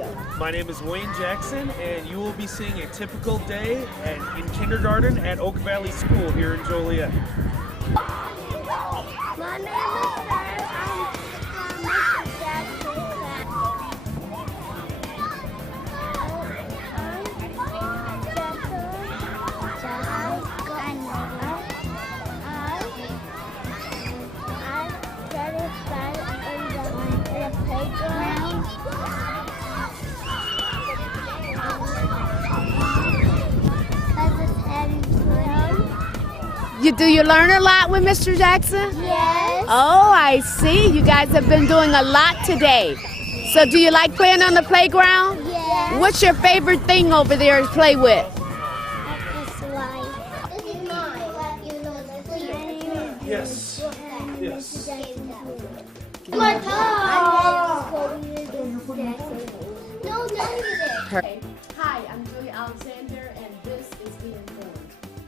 go. My name is Wayne Jackson, and you will be seeing a typical day in kindergarten at Oak Valley School here in Joliet. My name is Sarah. I'm from Mr. Jackson's class. I'm getting started in the playground. Do you learn a lot with Mr. Jackson? Yes. Oh, I see. You guys have been doing a lot today. So do you like playing on the playground? Yes. What's your favorite thing over there to play with? Yes. Yes. My God. No, Okay. Hi, I'm Julia Alexander, and this is Being Born.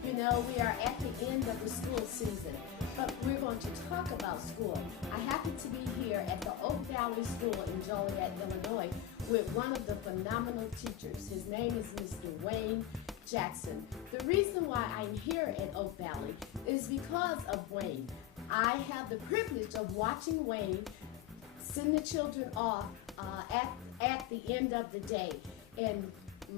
You know, we are at the end of the school season, but we're going to talk about school. I happen to be here at the Oak Valley School in Joliet, Illinois, with one of the phenomenal teachers. His name is Mr. Wayne Jackson. The reason why I'm here at Oak Valley is because of Wayne. I have the privilege of watching Wayne send the children off at the end of the day, and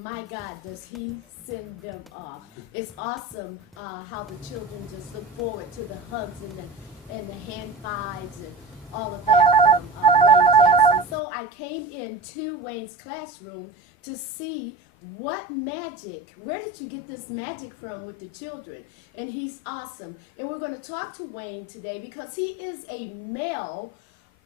my God, does he send them off. It's awesome how the children just look forward to the hugs and the hand fives and all of that from Wayne Jackson. So I came into Wayne's classroom to see what magic, where did you get this magic from with the children? And he's awesome. And we're going to talk to Wayne today because he is a male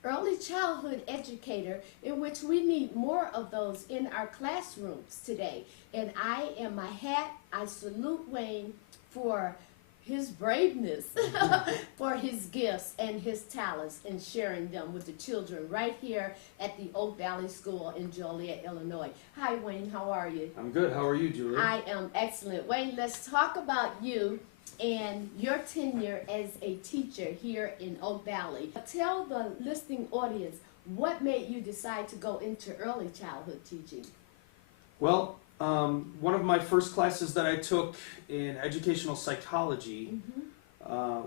early childhood educator, in which we need more of those in our classrooms today. And I am my hat. I salute Wayne for his braveness, for his gifts and his talents in sharing them with the children right here at the Oak Valley School in Joliet, Illinois. Hi, Wayne. How are you? I'm good. How are you, Julia? I am excellent. Wayne, let's talk about you and your tenure as a teacher here in Oak Valley. Tell the listening audience what made you decide to go into early childhood teaching. Well, one of my first classes that I took in educational psychology,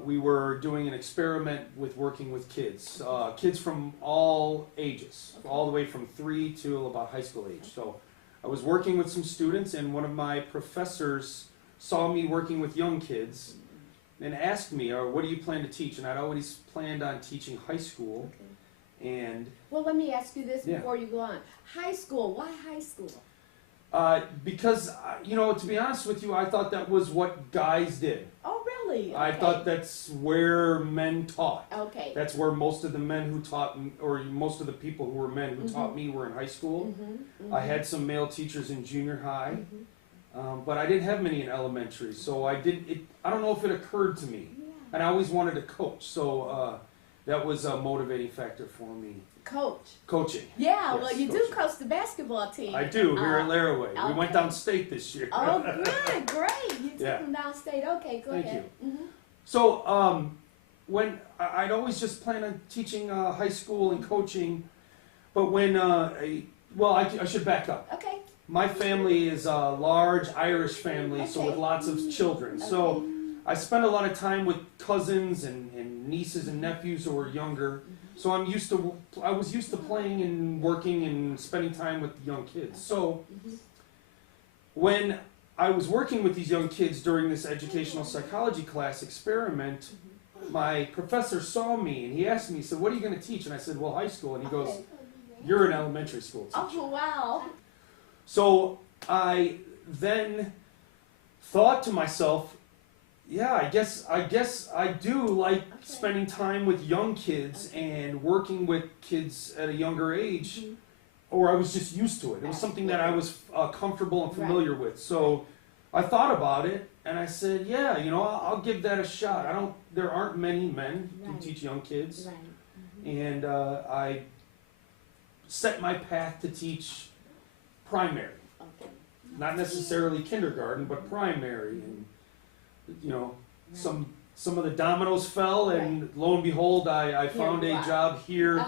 we were doing an experiment with working with kids, kids from all ages, all the way from 3 to about high school age. So I was working with some students, and one of my professors saw me working with young kids and asked me, what do you plan to teach? And I'd always planned on teaching high school. Okay. And well, let me ask you this before you go on. High school, why high school? Because, you know, to be honest with you, I thought that was what guys did. Oh, really? Okay. I thought that's where men taught. Okay. That's where most of the men who taught, or most of the people who were men who taught me were in high school. I had some male teachers in junior high. But I didn't have many in elementary, so I don't know if it occurred to me. Yeah. And I always wanted to coach, so that was a motivating factor for me. Coaching. Yeah, Yes, well, you coaching. do coach the basketball team. I do, here at Laraway. We went okay. downstate this year. Oh, good, great. You took Yeah. them downstate. Okay, go Thank ahead. you. So, when I'd always just planned on teaching high school and coaching, but when, well, I should back up. Okay. My family is a large Irish family, so with lots of children. So I spend a lot of time with cousins and nieces and nephews who are younger. So I was used to playing and working and spending time with young kids. So when I was working with these young kids during this educational psychology class experiment, my professor saw me and he asked me, he said, what are you going to teach? And I said, well, high school. And he goes, you're an elementary school teacher. Oh, wow. So I then thought to myself, yeah, I guess I do like spending time with young kids and working with kids at a younger age, or I was just used to it. It was something that I was comfortable and familiar with. So I thought about it and I said, yeah, you know, I'll give that a shot. There aren't many men who teach young kids, and I set my path to teach primary. Not necessarily kindergarten, but primary, and you know, some of the dominoes fell, and lo and behold, I found a job here.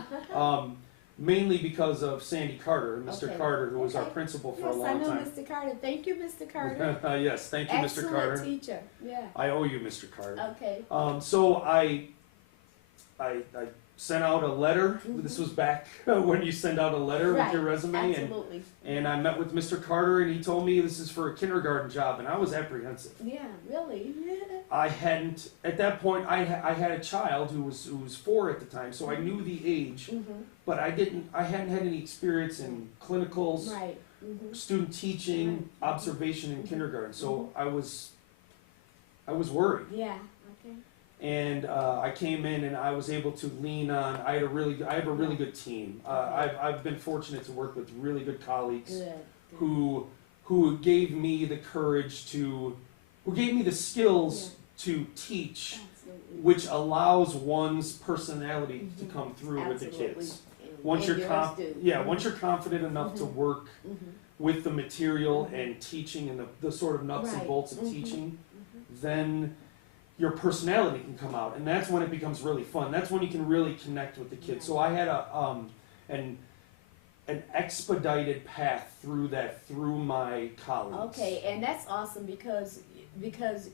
mainly because of Sandy Carter, Mr. Okay. Carter, who was our Okay. principal for a Yes, I long know time. Mr. Carter. Thank you, Mr. Carter. Yes, thank you, Mr. Excellent Carter. teacher. Yeah. I owe you, Mr. Carter. Okay. So I sent out a letter. Mhm. This was back when you send out a letter with Right. your resume, Absolutely. and I met with Mr. Carter, and he told me this is for a kindergarten job, and I was apprehensive. Yeah. Really. I hadn't at that point. I had a child who was 4 at the time, so I knew the age, Mhm. but I hadn't had any experience in clinicals, Right. Mhm. student teaching, Right. observation in kindergarten. So I was worried. Yeah. Okay. And I came in and I was able to lean on. I have a really good team. I've been fortunate to work with really good colleagues Good. who gave me the courage who gave me the skills to teach, Absolutely. which allows one's personality to Mhm. come through with the Absolutely. kids. And- Once and you're yours do. once you're confident enough to Mhm. work Mhm. with the material and teaching and the sort of nuts and Right. bolts of Mhm. teaching, Mhm. then your personality can come out, and that's when it becomes really fun. That's when you can really connect with the kids. So I had an expedited path through my colleagues. Okay, and that's awesome because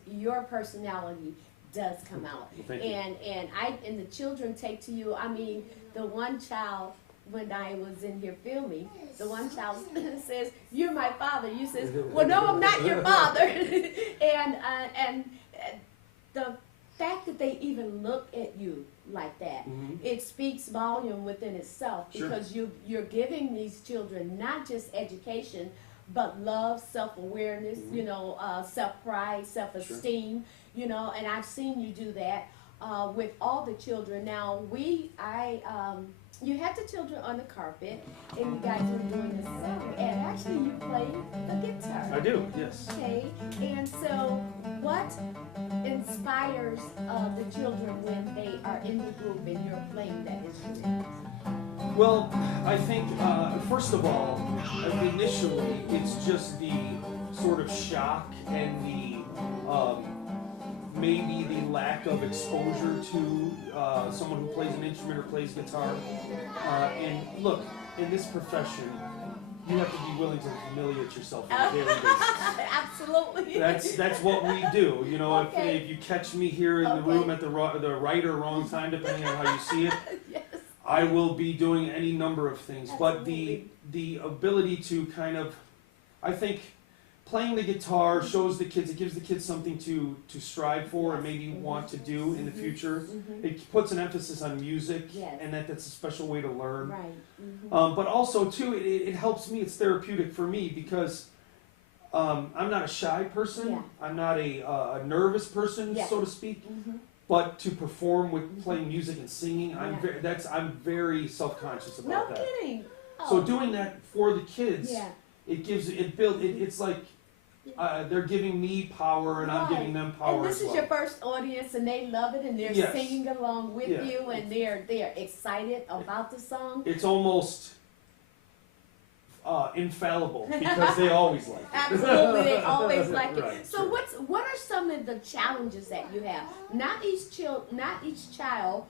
your personality does come out. Well, thank you. And the children take to you. I mean, the one child when I was in here filming, the one child says, "You're my father." You says, "Well, no, I'm not your father." and the fact that they even look at you like that, Mhm. it speaks volume within itself Sure. because you're giving these children not just education, but love, self-awareness, Mhm. self-pride, self-esteem, and I've seen you do that with all the children. Now, you had the children on the carpet, and you guys were doing the song, and actually you played the guitar. I do, yes. Okay, and so what inspires the children when they are in the group and you're playing that instrument? Well, I think, first of all, initially, it's just the sort of shock and maybe the lack of exposure to someone who plays an instrument or plays guitar. And look, in this profession, you have to be willing to humiliate yourself on a daily basis. Absolutely. That's what we do. Okay. If you catch me here in the Okay. room at the right or wrong time, depending on how you see it, Yes. I will be doing any number of things. But Absolutely. the ability to kind of, I think, playing the guitar shows the kids, it gives the kids something to strive for and maybe want to do in the future. Mhm. It puts an emphasis on music, Yes. and that's a special way to learn. Right. Mhm. But also, too, it helps me, it's therapeutic for me because I'm not a shy person. Yeah. I'm not a nervous person, Yeah. so to speak. Mhm. But to perform with playing music and singing, Yeah. I'm very self-conscious No about that. kidding. So Oh. doing that for the kids, Yeah. it's like they're giving me power and I'm Right. giving them power And this as is well. your first audience, and they love it, and they're Yes. singing along with Yeah. you, and they're excited about the song. It's almost infallible because they always like it. Absolutely, they always like it. Right, So, sure. what are some of the challenges that you have? Not each child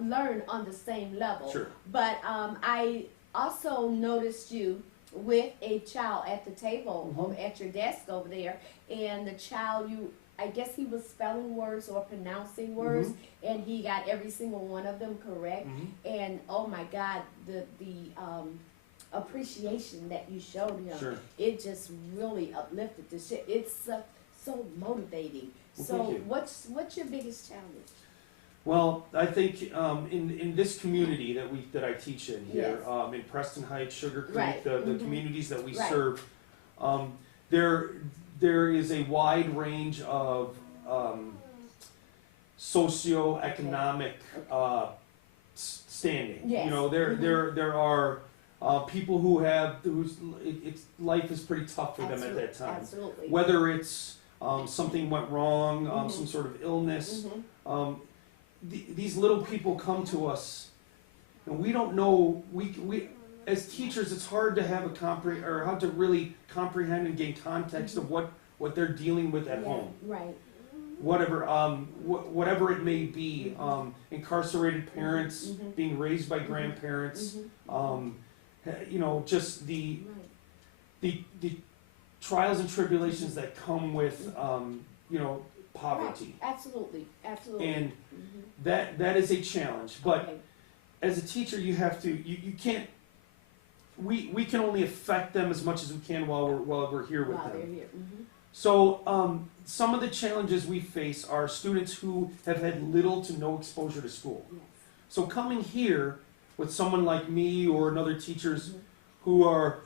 learn on the same level. Sure. But I also noticed you with a child at the table Mhm. over at your desk over there, and the child, I guess he was spelling words or pronouncing words, and he got every single one of them correct. Mhm. And oh my God, the appreciation that you showed him, Sure. it just really uplifted the shit. It's so motivating. Well, So thank you. what's your biggest challenge? Well, I think in this community that I teach in here, Yes. in Preston Heights, Sugar Creek, Right. the Mhm. communities that we Right. serve, there is a wide range of socioeconomic standing. Yes. There are people whose life is pretty tough for them at that time. Absolutely. Whether it's something went wrong, Mhm. some sort of illness. Mhm. These little people come to us, and we don't know. We as teachers, it's hard to have how to really comprehend and gain context of what they're dealing with at Yeah, home. Right. whatever, whatever it may be, incarcerated parents being raised by grandparents, you know, just the trials and tribulations that come with, you know, poverty. Right. Absolutely, absolutely. And that is a challenge. But Okay. as a teacher, you have to, you can't, we can only affect them as much as we can while we're here with While them. they're here. So some of the challenges we face are students who have had little to no exposure to school. Yes. So coming here with someone like me or another teachers who are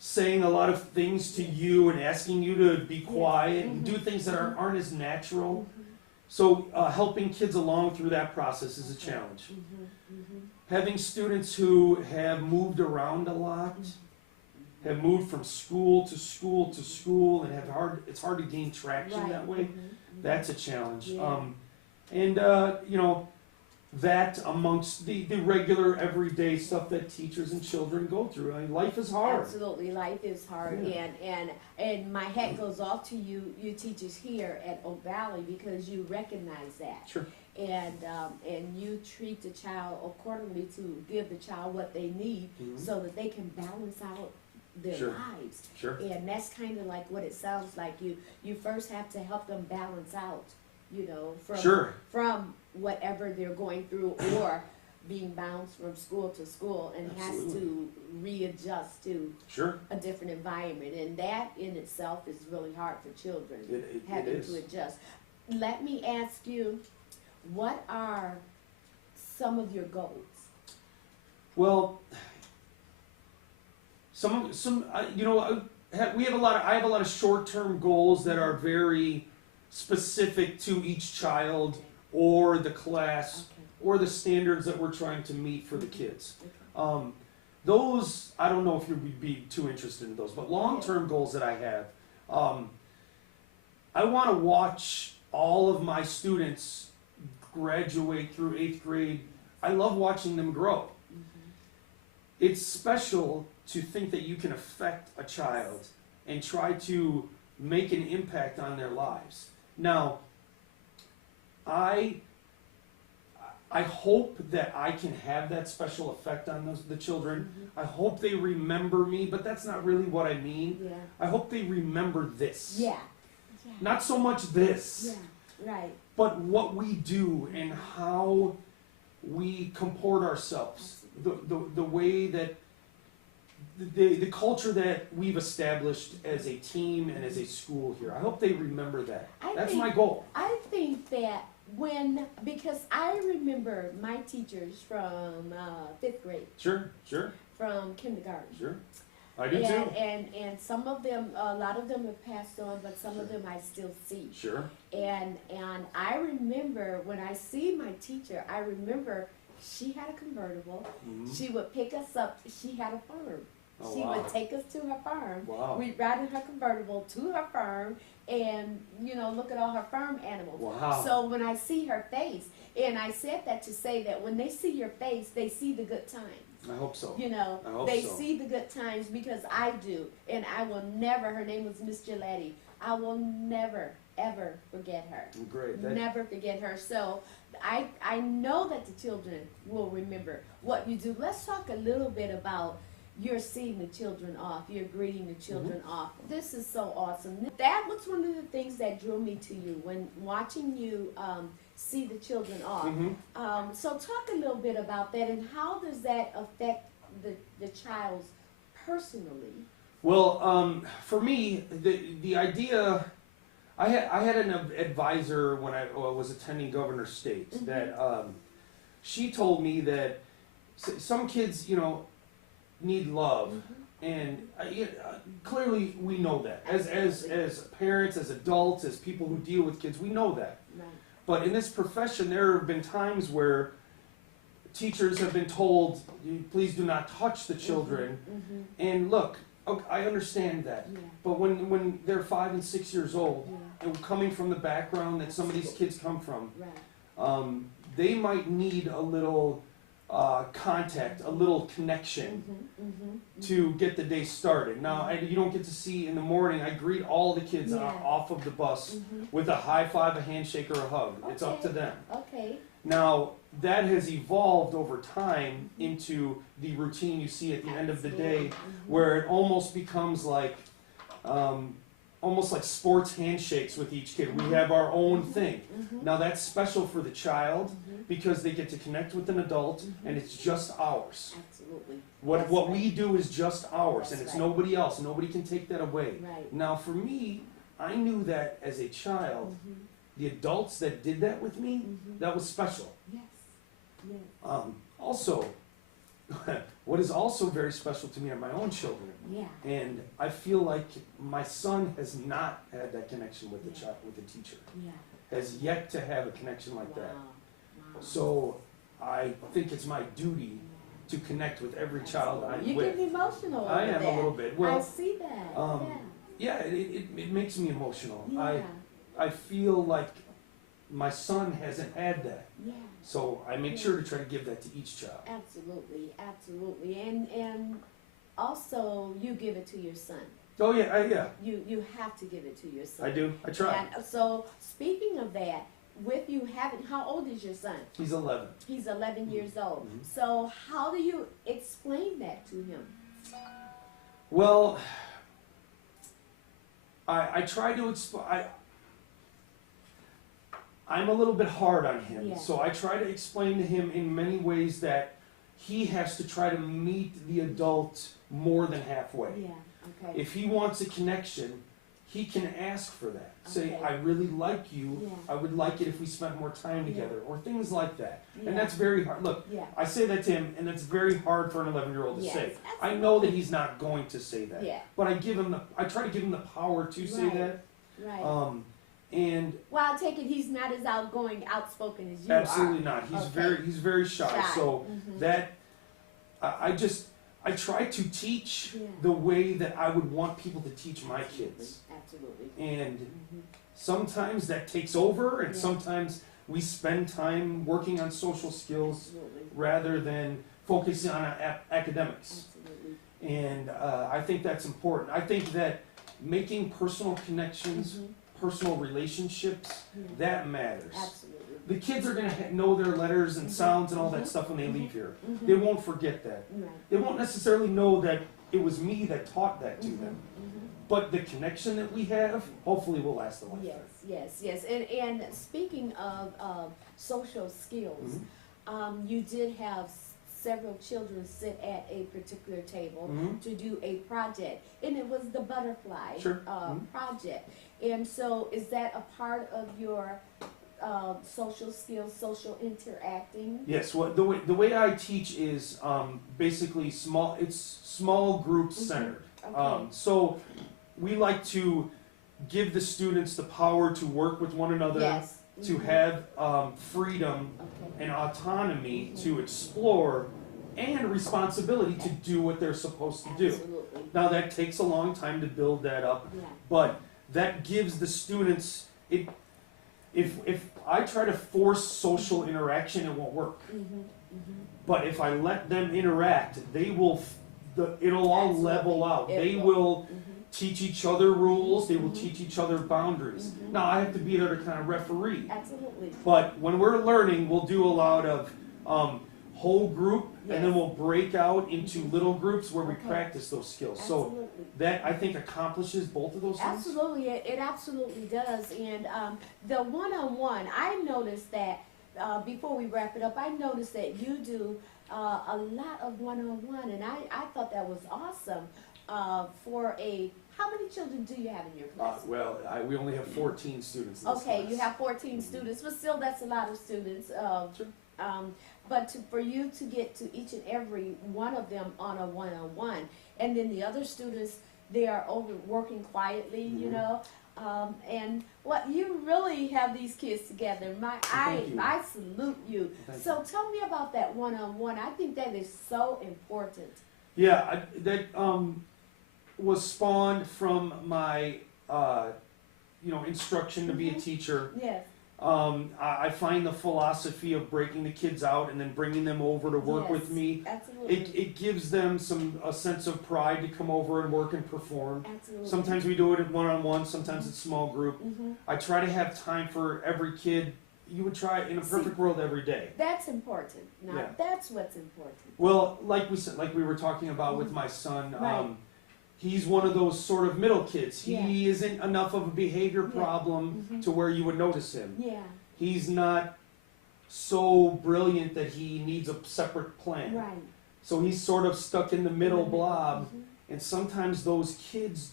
saying a lot of things to you and asking you to be quiet and do things that aren't as natural. So helping kids along through that process is a challenge. Having students who have moved around a lot, have moved from school to school to school, and it's hard to gain traction Right. that way. That's a challenge. Yeah. And you know, that amongst the regular everyday stuff that teachers and children go through. I mean, life is hard. Absolutely, life is hard, Yeah. and my hat goes off to you teachers here at Oak Valley, because you recognize that. Sure. And you treat the child accordingly to give the child what they need so that they can balance out their Sure. lives. Sure. And that's kind of like what it sounds like. You first have to help them balance out, you know, from whatever they're going through, or being bounced from school to school and has to readjust to Sure. a different environment. And that in itself is really hard for children, It having is. to adjust. Let me ask you, what are some of your goals? Well, you know, I have a lot of short-term goals that are very specific to each child or the class or the standards that we're trying to meet for the kids. Those, I don't know if you would be too interested in those, but long-term goals that I have, I want to watch all of my students graduate through 8th grade. I love watching them grow. It's special to think that you can affect a child and try to make an impact on their lives. Now, I hope that I can have that special effect on the children. I hope they remember me, but that's not really what I mean. Yeah. I hope they remember this. Yeah. Not so much this, Yeah. Right. but what we do and how we comport ourselves. The way that the culture that we've established as a team and as a school here. I hope they remember that. That's my goal. I think that because I remember my teachers from 5th grade, Sure, sure, from kindergarten. sure. I do too. And some of them, a lot of them have passed on, but some of them I still see. Sure. And I remember when I see my teacher, I remember she had a convertible. She would pick us up. She had a farm. Oh, She wow. would take us to her farm. Wow. We'd ride in her convertible to her farm and, you know, look at all her farm animals. Wow. So when I see her face, and I said that to say that when they see your face, they see the good times. I hope so. You know, I hope they so. see the good times, because I do. And I will never, her name was Miss Giletti, I will never, ever forget her. Great. Never forget her. So I know that the children will remember what you do. Let's talk a little bit about you're seeing the children off. You're greeting the children off. This is so awesome. That was one of the things that drew me to you when watching you see the children off. So talk a little bit about that, and how does that affect the child personally? Well, for me, the idea, I had an advisor when I was attending Governor State that she told me that some kids, you know, need love, and clearly we know that as parents, as adults, as people who deal with kids, we know that. Right. But in this profession, there have been times where teachers have been told, please do not touch the children. And look, okay, I understand that. Yeah. But when they're 5 and 6 years old, and coming from the background that some of these kids come from, Right. they might need a little contact, a little connection to get the day started. Now, you don't get to see in the morning, I greet all the kids Yeah. off of the bus with a high five, a handshake, or a hug. It's up to them. Okay. Now, that has evolved over time into the routine you see at the end of the day, where it almost becomes like, almost like sports handshakes with each kid. We have our own thing. Now, that's special for the child because they get to connect with an adult, and it's just ours. Absolutely. What we do is just ours, and That's it's right. nobody else. Nobody can take that away. Right. Now, for me, I knew that as a child, the adults that did that with me, that was special. Yes. Yes. Also, what is also very special to me are my own children, Yeah. and I feel like my son has not had that connection with the child, with the teacher. Yeah. Has yet to have a connection like that. Wow. So I think it's my duty to connect with every child I'm You with. get emotional. I over am that. a little bit. I Well, see that. yeah, it makes me emotional. Yeah. I feel like my son hasn't had that. Yeah. So I make sure to try to give that to each child. Absolutely. Absolutely. And also you give it to your son. Oh yeah, yeah. You have to give it to your son. I do. I try. And so speaking of that, with you having, how old is your son? He's 11. He's 11 years old. Mhm. So how do you explain that to him? Well, I try to explain. I'm a little bit hard on him, Yeah. so I try to explain to him in many ways that he has to try to meet the adult more than halfway. Yeah. Okay. If he wants a connection, he can ask for that. Say, Okay. I really like you. Yeah. I would like it if we spent more time Yeah. together, or things like that. Yeah. And that's very hard. Look, Yeah. I say that to him, and it's very hard for an 11-year-old to Yes, say. I absolutely. know that he's not going to say that, Yeah. but I try to give him the power to say Right. that. Right. And Well, I take it he's not as outspoken as you absolutely are. not. He's Okay. very shy. Shy. So Mhm. that I try to teach Yeah. the way that I would want people to teach my kids. Absolutely. And Mhm. sometimes that takes over, and Yeah. sometimes we spend time working on social skills Absolutely. rather than focusing on academics. Absolutely. And I think that's important. I think that making personal connections, Mhm. personal relationships, Yeah. that matters. Absolutely. The kids are going to know their letters and Mhm. sounds and all that Mhm. stuff when they Mhm. leave here. Mhm. They won't forget that. Right. They won't necessarily know that it was me that taught that to Mhm. them. Mhm. But the connection that we have hopefully will last a lifetime. Yes. And speaking of social skills, you did have several children sit at a particular table Mhm. to do a project, and it was the butterfly Sure. Mhm. project. And so, is that a part of your social skills, social interacting? Yes, well, the way I teach is basically small group centered. Okay. So we like to give the students the power to work with one another, Yes. to Mhm. have freedom Okay. and autonomy to explore, and responsibility to do what they're supposed to do. Absolutely. Now that takes a long time to build that up, Yeah. but that gives the students it. If I try to force social interaction, it won't work. Mhm. But if I let them interact, they will. It'll all Absolutely. level out. It They will. will Mhm. teach each other rules. They will Mhm. teach each other boundaries. Mhm. Now I have to be there to kind of referee. Absolutely. But when we're learning, we'll do a lot of whole group, and then Yes. we'll break out into little groups where we Okay. practice those skills. So Absolutely. that I think accomplishes both of those things. Absolutely, it absolutely does. And the one-on-one, I noticed that, before we wrap it up, I noticed that you do a lot of one-on-one, and I thought that was awesome how many children do you have in your class? We only have 14 students in this Okay, class. you have 14 students, but still that's a lot of students. Sure. But for you to get to each and every one of them on a one-on-one, and then the other students, they are over working quietly, you Mhm. know, and what you really have these kids together. Thank you. I salute you. Thank So tell me about that one-on-one. I think that is so important. Yeah, that was spawned from my instruction to be a Mhm. teacher. Yes. I find the philosophy of breaking the kids out and then bringing them over to work with Yes, me. Absolutely. It gives them a sense of pride to come over and work and perform. Absolutely. Sometimes we do it one-on-one, sometimes it's small group. Mm-hmm. I try to have time for every kid. You would try in a perfect world every day. That's important. Now, Yeah. that's what's important. Well, like we said, like we were talking about with my son, Right. he's one of those sort of middle kids. He Yeah. isn't enough of a behavior Yeah. problem Mhm. to where you would notice him. Yeah, He's not so brilliant that he needs a separate plan. right. So he's sort of stuck in the middle Mhm. blob, Mhm. and sometimes those kids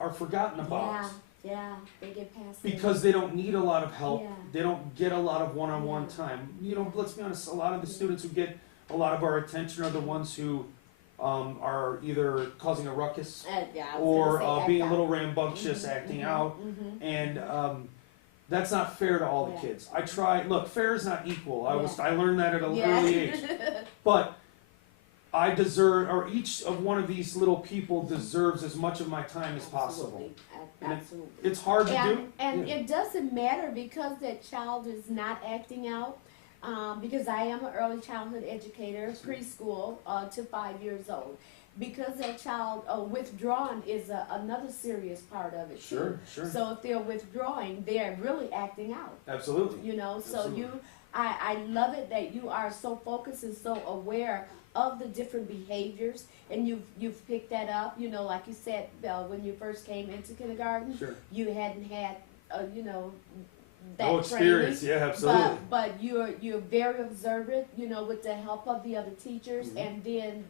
are forgotten about Yeah, they get past because they don't need a lot of help. Yeah. They don't get a lot of one-on-one Yeah. time. You know, let's be honest, a lot of the students who get a lot of our attention are the ones who are either causing a ruckus yeah, I was or gonna say being act a little out. rambunctious, Mhm, acting mhm, out, mhm. and that's not fair to all the Yeah. kids. I try. Look, fair is not equal. I Yeah. learned that at an Yeah. early age. But I deserve, or each of one of these little people deserves as much of my time as possible. Absolutely. And Absolutely. It's hard to do. And Yeah. it doesn't matter because that child is not acting out. Because I am an early childhood educator, preschool to 5 years old. Because that child withdrawn is another serious part of it too. Sure. So if they're withdrawing, they're really acting out. Absolutely. You know, so Absolutely. I love it that you are so focused and so aware of the different behaviors, and you've picked that up. You know, like you said, when you first came into kindergarten, Sure. you hadn't had, you know, that No experience. training. Yeah, absolutely. But you're very observant. You know, with the help of the other teachers, Mhm. and then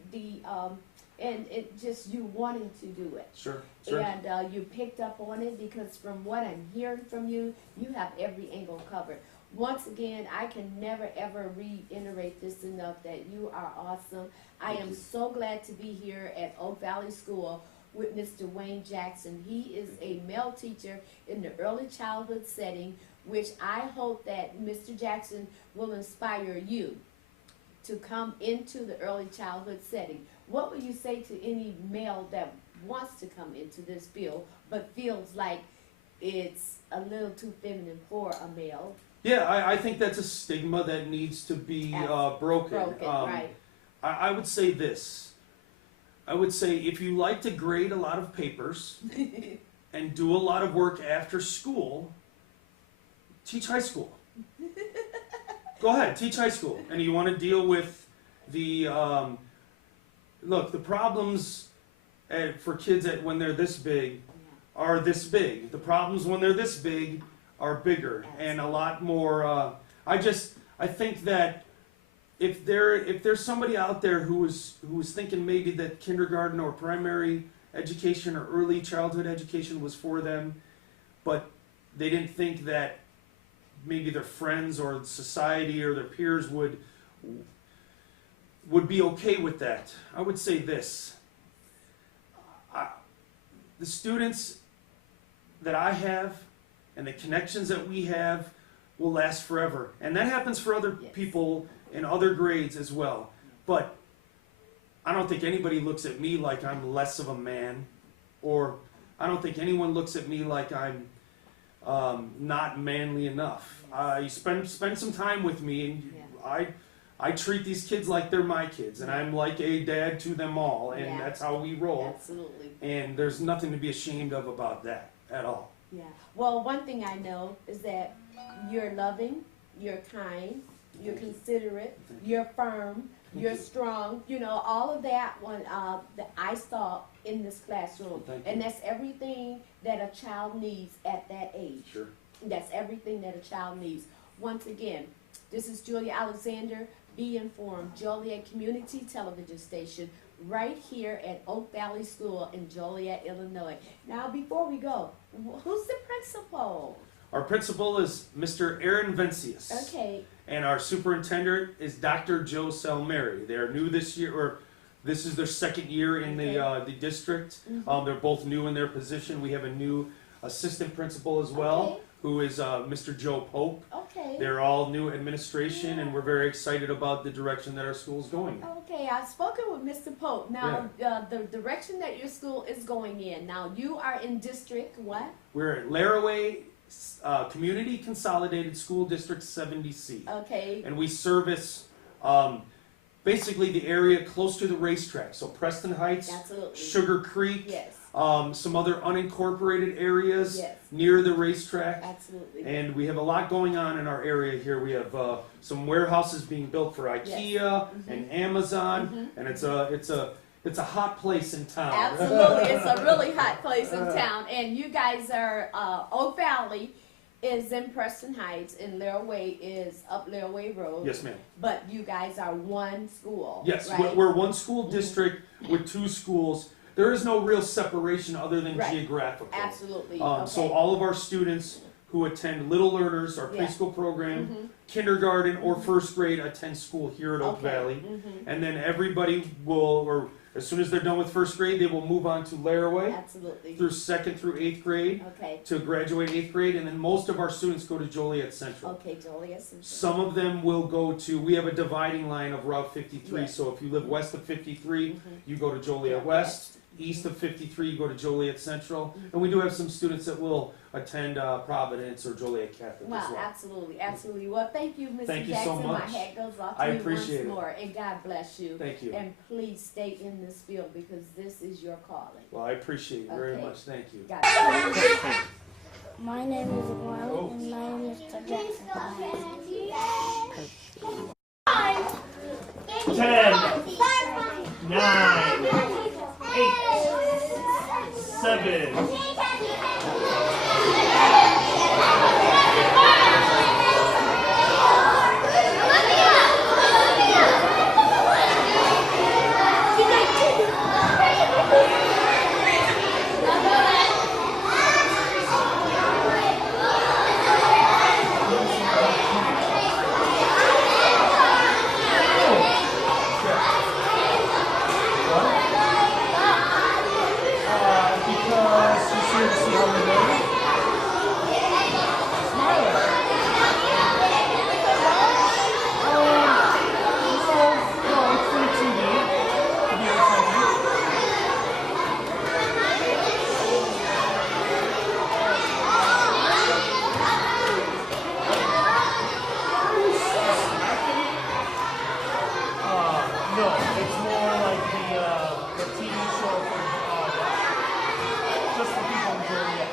and it just you wanting to do it. Sure. And you picked up on it because from what I'm hearing from you, you have every angle covered. Once again, I can never ever reiterate this enough that you are awesome. I Thank am you. so glad to be here at Oak Valley School with Mr. Wayne Jackson. He is a male teacher in the early childhood setting, which I hope that Mr. Jackson will inspire you to come into the early childhood setting. What would you say to any male that wants to come into this field but feels like it's a little too feminine for a male? Yeah, I think that's a stigma that needs to be broken. Right. I would say this. I would say if you like to grade a lot of papers and do a lot of work after school, teach high school. Go ahead, teach high school. And you want to deal with the, look, the problems for kids when they're this big are this big. The problems when they're this big are bigger and a lot more. I think that if there's somebody out there who is thinking maybe that kindergarten or primary education or early childhood education was for them, but they didn't think that maybe their friends or society or their peers would be okay with that, I would say this. The students that I have and the connections that we have will last forever. And that happens for other people in other grades as well. But I don't think anybody looks at me like I'm less of a man, or I don't think anyone looks at me like I'm not manly enough. You spend some time with me, and I treat these kids like they're my kids, and I'm like a dad to them all, and that's how we roll. Absolutely. And there's nothing to be ashamed of about that at all. Yeah. Well, one thing I know is that you're loving, you're kind, you're considerate, you're firm, you're strong. You know, all of that that I saw in this classroom. Thank you. And that's everything that a child needs at that age. Sure. That's everything that a child needs. Once again, this is Julia Alexander. Be Informed, Joliet Community Television Station, right here at Oak Valley School in Joliet, Illinois. Now, before we go, who's the principal? Our principal is Mr. Aaron Vencius. Okay. And our superintendent is Dr. Joe Salmeri. They are new this year, or this is their second year in the district. They're both new in their position. We have a new assistant principal as well, who is Mr. Joe Pope. Okay. They're all new administration, and we're very excited about the direction that our school is going in. Okay, I've spoken with Mr. Pope. Now, the direction that your school is going in. Now, you are in District what? We're at Laraway Community Consolidated School District 70C. Okay. And we service basically the area close to the racetrack. So Preston Heights, Absolutely. Sugar Creek, Yes. some other unincorporated areas Yes. near the racetrack. Absolutely. And we have a lot going on in our area here. We have some warehouses being built for IKEA and Amazon, and it's a hot place in town. Absolutely. It's a really hot place in town. And you guys are, Oak Valley is in Preston Heights, and Laraway is up Laraway Road. Yes, ma'am. But you guys are one school. Yes, right? we're one school district with two schools. There is no real separation other than Right. geographical. Absolutely. So all of our students who attend Little Learners, our Yeah. preschool program, kindergarten or first grade attend school here at Oak Okay. Valley. And then everybody will, or as soon as they're done with first grade, they will move on to Laraway Absolutely. through 2nd through 8th grade Okay. to graduate 8th grade. And then most of our students go to Joliet Central. Okay, Joliet Central. Some of them will go to, we have a dividing line of Route 53. Yeah. So if you live west of 53, you go to Joliet West. East of 53, you go to Joliet Central. And we do have some students that will attend Providence or Joliet Catholic Wow, as well. absolutely, absolutely. Well, thank you, Mr. Thank you so Jackson. much. My hat goes off I to you appreciate once it. more, and God bless you. Thank you. And please stay in this field because this is your calling. Well, I appreciate it very Okay. much. Thank you. God bless you. My name is Wiley, and my name is Mr. Jackson. 10, 9, 8, 7, because she's here to see how we're doing. Smile. No, it's for TV. To be excited. No, it's more like the TV show for just for people who are yet.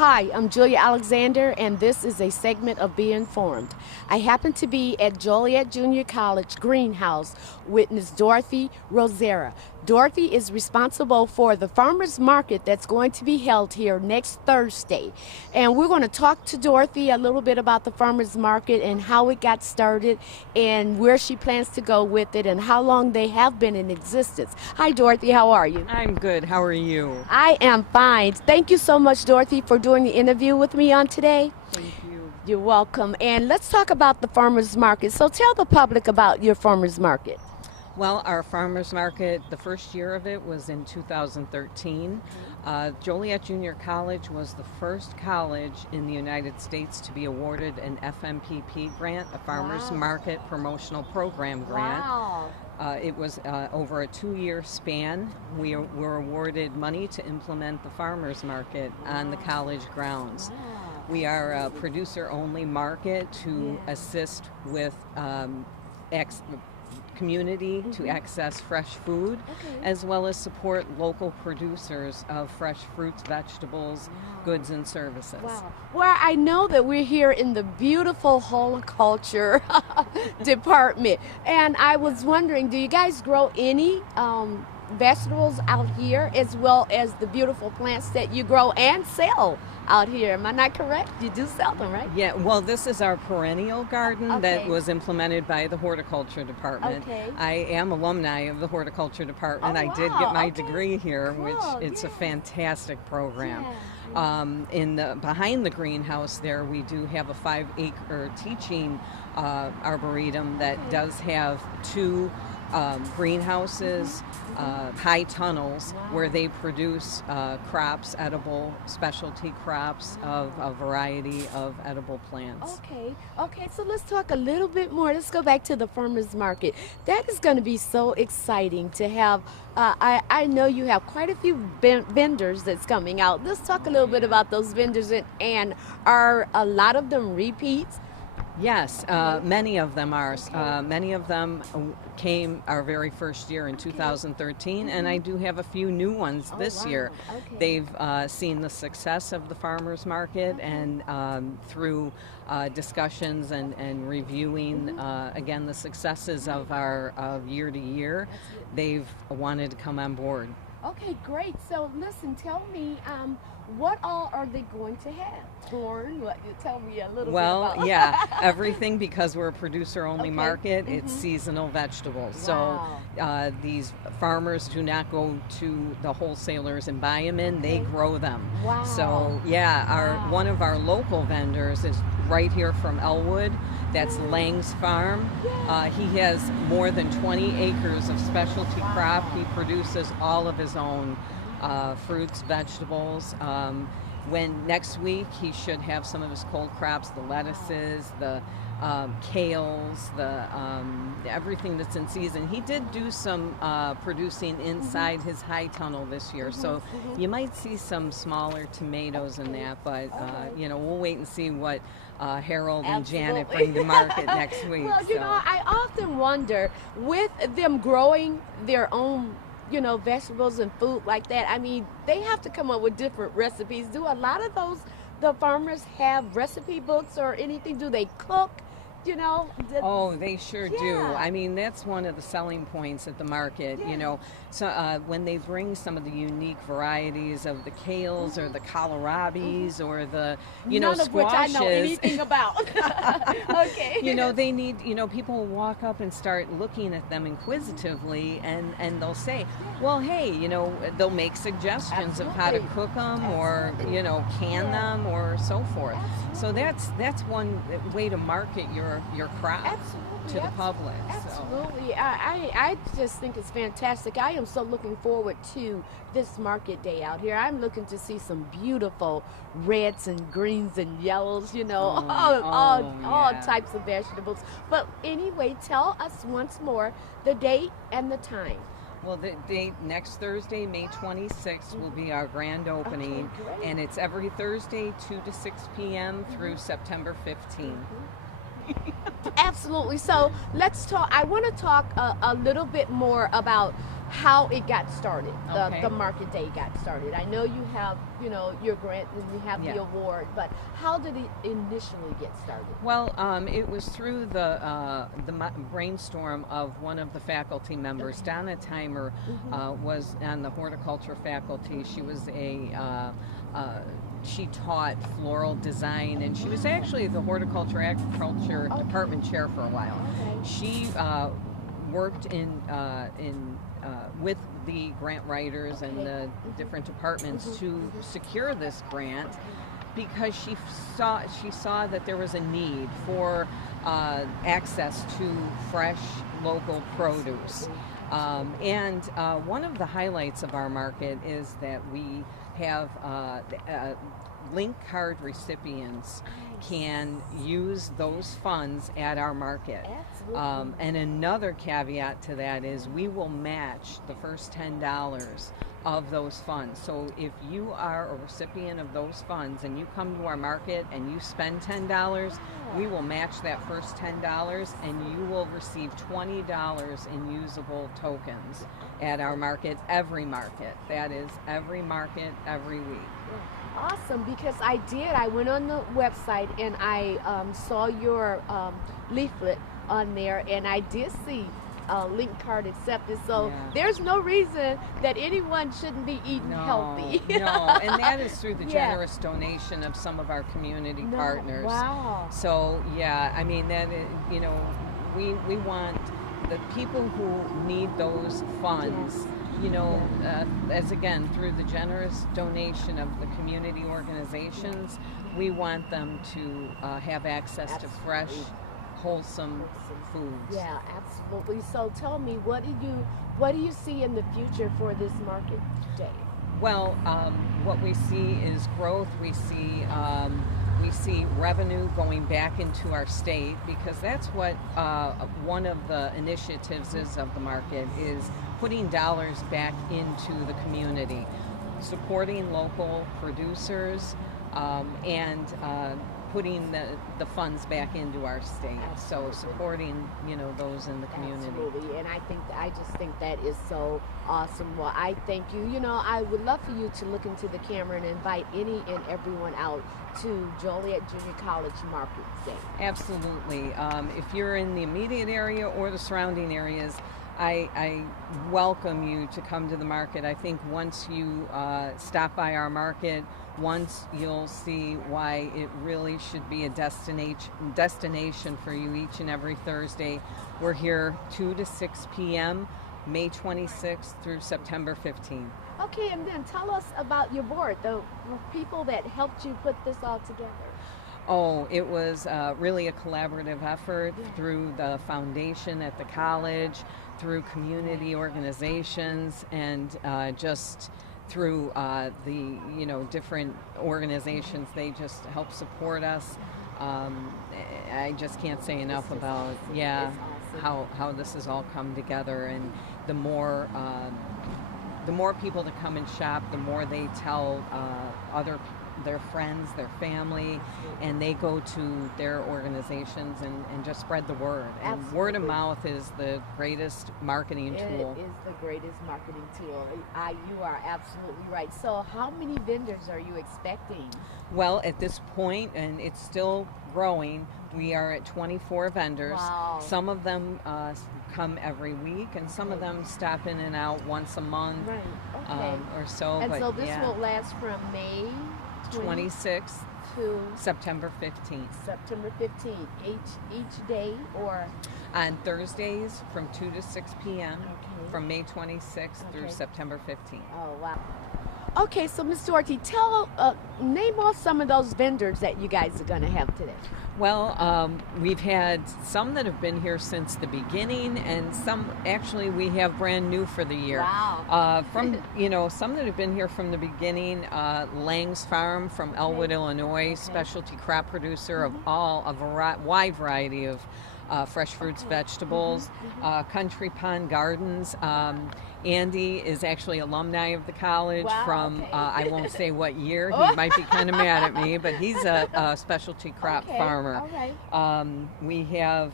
Hi, I'm Julia Alexander, and this is a segment of Be Informed. I happen to be at Joliet Junior College Greenhouse with Ms. Dorothy Rosera. Dorothy is responsible for the farmers market that's going to be held here next Thursday. And we're going to talk to Dorothy a little bit about the farmers market and how it got started and where she plans to go with it and how long they have been in existence. Hi, Dorothy, how are you? I'm good. How are you? I am fine. Thank you so much, Dorothy, for doing the interview with me on today. Thank you. You're welcome. And let's talk about the farmers market. So tell the public about your farmers market. Well, our farmers market, the first year of it was in 2013. Joliet Junior College was the first college in the United States to be awarded an FMPP grant, a Farmers Wow. Market Promotional Program grant. Wow. It was over a 2-year span. We were awarded money to implement the farmers market on the college grounds. We are a producer-only market to assist with community to access fresh food, as well as support local producers of fresh fruits, vegetables, goods, and services. Wow. Well, I know that we're here in the beautiful horticulture department, and I was wondering, do you guys grow any vegetables out here as well as the beautiful plants that you grow and sell out here? Am I not correct? You do sell them, right? Yeah, well, this is our perennial garden that Okay. was implemented by the horticulture department. Okay. I am alumni of the horticulture department. Oh, I did wow. get my Okay. degree here, Cool. which it's a Yeah. fantastic program. Yeah. In the behind the greenhouse there, we do have a 5-acre teaching arboretum that does have 2 greenhouses, high tunnels where they produce crops, edible specialty crops of a variety of edible plants. Okay, so let's talk a little bit more. Let's go back to the farmers market. That is going to be so exciting to have. I know you have quite a few vendors that's coming out. Let's talk a little bit about those vendors, and are a lot of them repeats? Yes, many of them are. Many of them came our very first year in 2013, and I do have a few new ones this year. They've seen the success of the farmers market, and through discussions and reviewing again the successes of our year to year, they've wanted to come on board. Okay, great. So listen, tell me, what all are they going to have? Corn? What? Tell me a little bit about. Well, yeah, everything, because we're a producer-only market. It's seasonal vegetables. Wow. So these farmers do not go to the wholesalers and buy them in; they grow them. Wow. So yeah, one of our local vendors is right here from Elwood. That's Lang's Farm. He has more than 20 acres of specialty crop. He produces all of his own fruits, vegetables. When next week he should have some of his cold crops, the lettuces, the kales, the everything that's in season. He did do some producing inside his high tunnel this year, so you might see some smaller tomatoes in that, but we'll wait and see what Harold and Janet bring to market next week. Well, I often wonder, with them growing their own vegetables and food like that, I mean, they have to come up with different recipes. Do a lot of the farmers have recipe books or anything? Do they cook? Oh, they sure do. I mean, that's one of the selling points at the market. So when they bring some of the unique varieties of the kales or the kohlrabis or the none squashes, of which I know anything about. Okay. They need, people will walk up and start looking at them inquisitively, and they'll say, well, hey, they'll make suggestions of how to cook them or can them or so forth. So that's one way to market your crop to the public. Absolutely. So. I just think it's fantastic. I am so looking forward to this market day out here. I'm looking to see some beautiful reds and greens and yellows, all types of vegetables. But anyway, tell us once more the date and the time. Well, the date next Thursday, May 26th, will be our grand opening, and it's every Thursday, 2 to 6 p.m. through September 15th. Absolutely. So let's talk. I want to talk a little bit more about how it got started. The market day got started. I know you have, your grant and you have the award, but how did it initially get started? Well, it was through the brainstorm of one of the faculty members. Donna Timer was on the horticulture faculty. She was she taught floral design, and she was actually the horticulture agriculture department chair for a while. She worked with the grant writers and the different departments to secure this grant, because she saw that there was a need for access to fresh local produce. And one of the highlights of our market is that we have link card recipients can use those funds at our market. And another caveat to that is we will match the first $10 of those funds. So if you are a recipient of those funds and you come to our market and you spend $10, we will match that first $10 and you will receive $20 in usable tokens at our market, every market. That is every market, every week. Awesome, because I went on the website and I saw your leaflet on there, and I did see link card accepted, so there's no reason that anyone shouldn't be eating healthy. No, and that is through the generous donation of some of our community partners. Wow. So I mean, that is, we want the people who need those funds, as again, through the generous donation of the community organizations, we want them to have access to fresh, wholesome foods. Yeah, absolutely. So tell me, what do you see in the future for this market day? Well, what we see is growth. We see revenue going back into our state, because that's what one of the initiatives is of the market, is putting dollars back into the community, supporting local producers, and putting the funds back into our state. Absolutely. So supporting, those in the community. Absolutely, and I just think that is so awesome. Well, I thank you. I would love for you to look into the camera and invite any and everyone out to Joliet Junior College Market Day. Absolutely. If you're in the immediate area or the surrounding areas, I welcome you to come to the market. I think once you stop by our market, once you'll see why it really should be a destination for you each and every Thursday. We're here 2 to 6 p.m., May 26th through September 15th. Okay, and then tell us about your board, the people that helped you put this all together. Oh, it was really a collaborative effort through the foundation at the college, through community organizations, and just through the different organizations. They just help support us. I just can't say enough about how this has all come together, and the more people that come and shop, the more they tell their friends, their family, and they go to their organizations and just spread the word. And Absolutely. Word of mouth is the greatest marketing tool. It is the greatest marketing tool. You are absolutely right. So how many vendors are you expecting? Well, at this point, and it's still growing, we are at 24 vendors. Wow. Some of them come every week, and some of them stop in and out once a month. Right. Okay. Or so. And but so this will last from May 26th to September 15th. September 15th. Each day, or On Thursdays from 2 to 6 p.m. Okay. from May 26th through Okay. September 15th. oh wow. Okay, so Ms. Doherty, name off some of those vendors that you guys are going to have today. Well, we've had some that have been here since the beginning, and some actually we have brand new for the year. Wow. From some that have been here from the beginning. Lang's Farm from Elwood, Illinois, specialty crop producer of wide variety of fresh fruits, vegetables. Country Pond Gardens. Andy is actually alumni of the college from, I won't say what year, he might be kind of mad at me, but he's a specialty crop farmer. All right. We have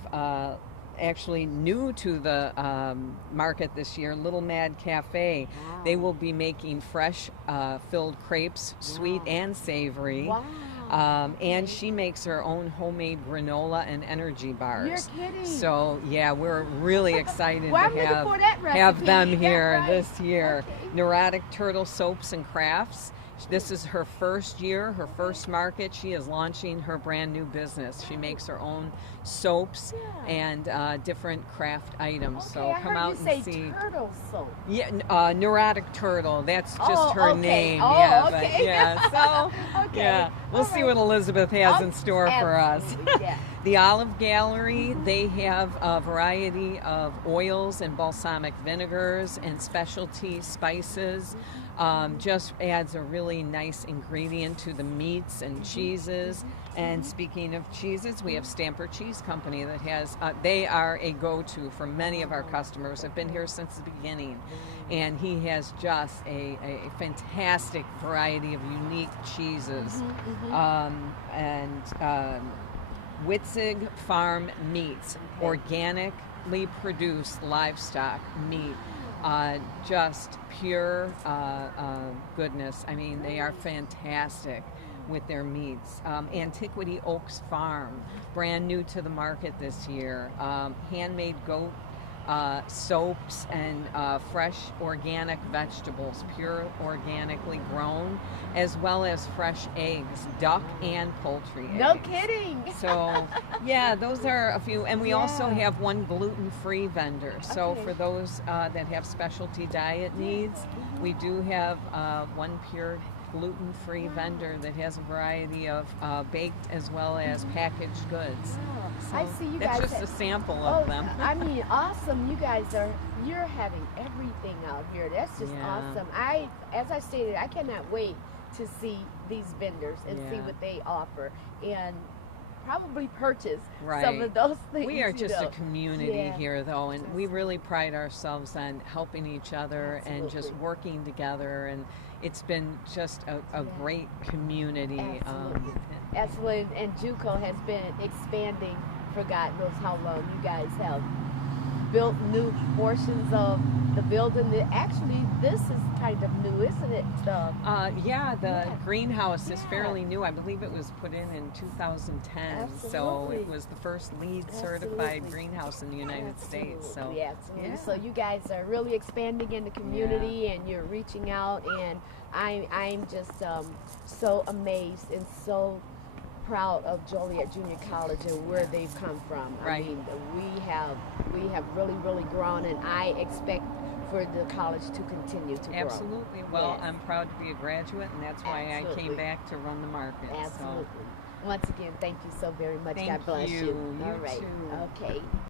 actually new to the market this year, Little Mad Cafe. Wow. They will be making fresh filled crepes, sweet and savory. Wow. And she makes her own homemade granola and energy bars. You're kidding. So yeah, we're really excited Well, I'm to looking for that have recipe. them Yeah, here right. this year. Okay. Neurotic Turtle Soaps and Crafts. This is her first year, her first market. She is launching her brand new business. She makes her own soaps and different craft items. Okay, So I come heard out you and say see. turtle soap. Yeah, Neurotic Turtle. That's just her okay. name. Oh, yeah, okay. but yeah. So Okay. yeah, we'll All see right. what Elizabeth has in store for us. Absolutely, yeah. The Olive Gallery, they have a variety of oils and balsamic vinegars and specialty spices. Just adds a really nice ingredient to the meats and cheeses. And speaking of cheeses, we have Stamper Cheese Company that has, they are a go-to for many of our customers. Have been here since the beginning. And he has just a fantastic variety of unique cheeses. Witzig Farm Meats, organically produced livestock meat. Just pure goodness. I mean, they are fantastic with their meats. Antiquity Oaks Farm, brand new to the market this year. Handmade goat soaps and fresh organic vegetables, pure organically grown, as well as fresh eggs, duck and poultry eggs. No kidding. So, yeah, those are a few. And we also have one gluten-free vendor. So for those that have specialty diet needs, we do have one pure gluten-free vendor that has a variety of baked as well as packaged goods. Oh, I see you That's guys. just a sample of them. I mean, awesome. You're having everything out here. That's just Yeah. awesome. As I stated, I cannot wait to see these vendors and see Yeah. what they offer and probably purchase some Right. of those things. We are you just know. a community Yeah. here, though, and we really pride ourselves on helping each other and just Absolutely. working together. And it's been just a Yeah. great community. Absolutely. Absolutely. And JUCO has been expanding for God knows how long. You guys have built new portions of the building. Actually, this is kind of new, isn't it? Yeah, the Yeah. greenhouse is Yeah. fairly new. I believe it was put in 2010. So Absolutely. it was the first LEED certified Absolutely. greenhouse in the United States. So Absolutely, absolutely. yeah. So you guys are really expanding in the community, and you're reaching out, and I'm just so amazed and so proud of Joliet Junior College and where they've come from. I Right. mean, we have really grown, and I expect for the college to continue to grow. Absolutely. Well, Yes. I'm proud to be a graduate, and that's why I Absolutely. came back to run the market. So. Absolutely. Once again, thank you so very much. Thank God bless you. you. You All right. too. Okay.